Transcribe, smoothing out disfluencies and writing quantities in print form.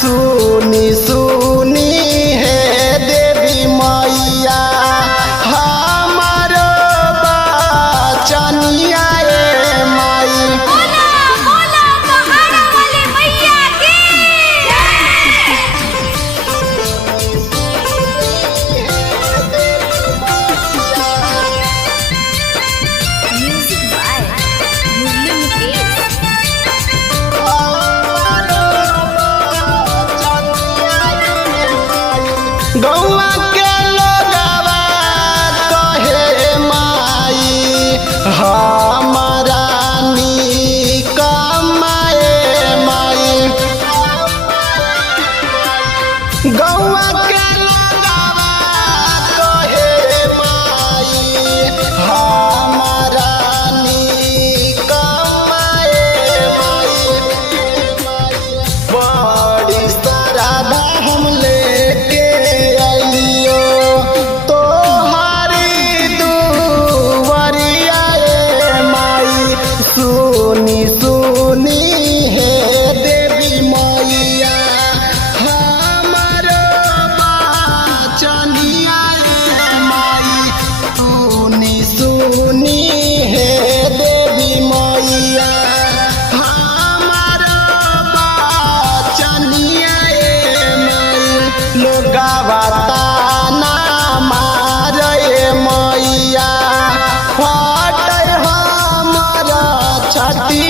सुनी सुनी है देवी मैया हमारो बचनिया ए माई। बोला बोला पहाड़ा वाले मैया की म्यूजिक बाय मुरली मुकेश। गौवा के लोगवा कहे माई हमारा निकमाए माई। गौवा के लोगवा कहे माई हमारा निकमाए माई। बड़ी श्रद्धा हम लेके आइयो तोहारी दुवरिया ए माई। सुनी सुनी है देवी मैया हमारो बचनिया ए माई। सुनी सुनी है देवी मैया हमारो बचनिया ए माई। लोगावा ताना मारे मैया फटे हमारा छठी